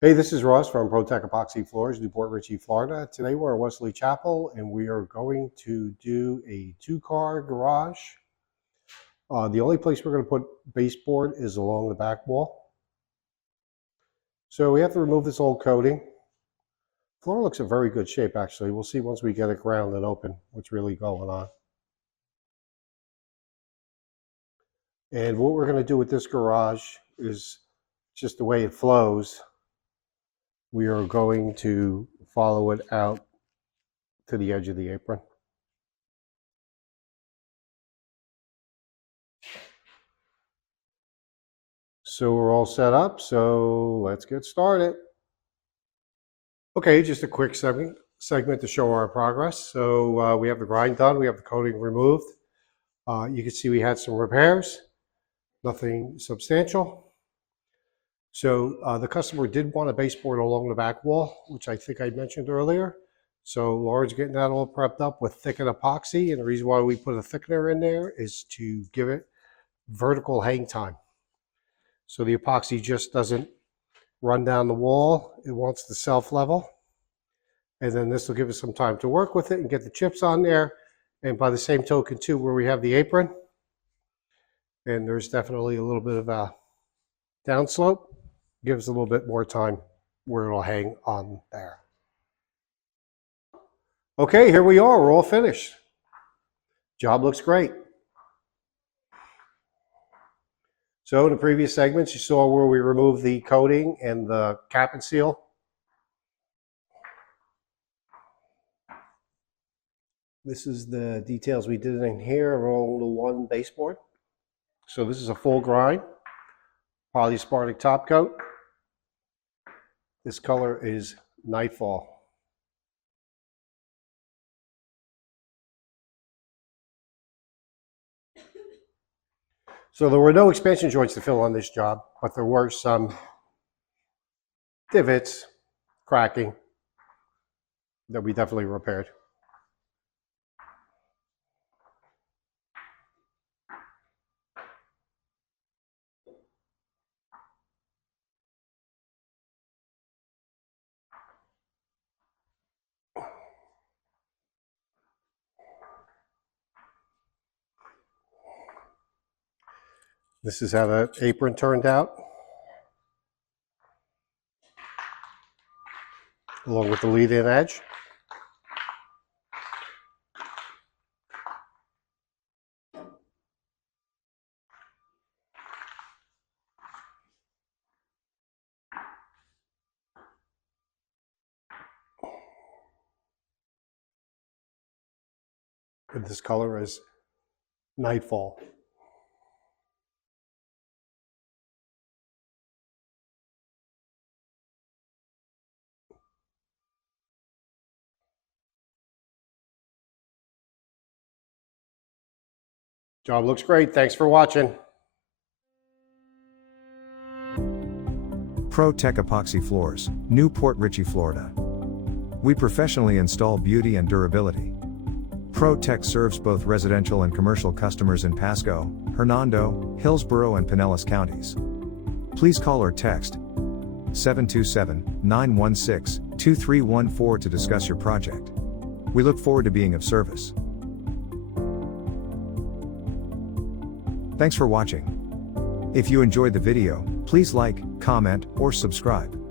Hey, this is Ross from ProTech Epoxy Floors, Newport Richey, Florida. Today we're at Wesley Chapel and we are going to do a two-car garage. The only place we're going to put baseboard is along the back wall. So we have to remove this old coating. Floor looks in very good shape actually. We'll see once we get it ground and open what's really going on. And what we're going to do with this garage is just the way it flows. We are going to follow it out to the edge of the apron. So we're all set up, so let's get started. Okay, just a quick segment to show our progress. So we have the grind done, we have the coating removed. You can see we had some repairs, nothing substantial. So the customer did want a baseboard along the back wall, which I think I mentioned earlier. So Lauren's getting that all prepped up with thickened epoxy, and the reason why we put a thickener in there is to give it vertical hang time. So the epoxy just doesn't run down the wall. It wants to self-level. And then this will give us some time to work with it and get the chips on there. And by the same token too, where we have the apron, and there's definitely a little bit of a downslope, gives a little bit more time where it'll hang on there. Okay, here we are, we're all finished. Job looks great. So in the previous segments, you saw where we removed the coating and the cap and seal. This is the details we did in here along the one baseboard. So this is a full grind, polyaspartic top coat. This color is Nightfall. So there were no expansion joints to fill on this job, but there were some divots, cracking, that we definitely repaired. This is how the apron turned out, along with the lead-in edge. And this color is Nightfall. Job looks great. Thanks for watching. ProTech Epoxy Floors, Newport Richey, Florida. We professionally install beauty and durability. ProTech serves both residential and commercial customers in Pasco, Hernando, Hillsborough and Pinellas counties. Please call or text 727-916-2314 to discuss your project. We look forward to being of service. Thanks for watching. If you enjoyed the video, please like, comment, or subscribe.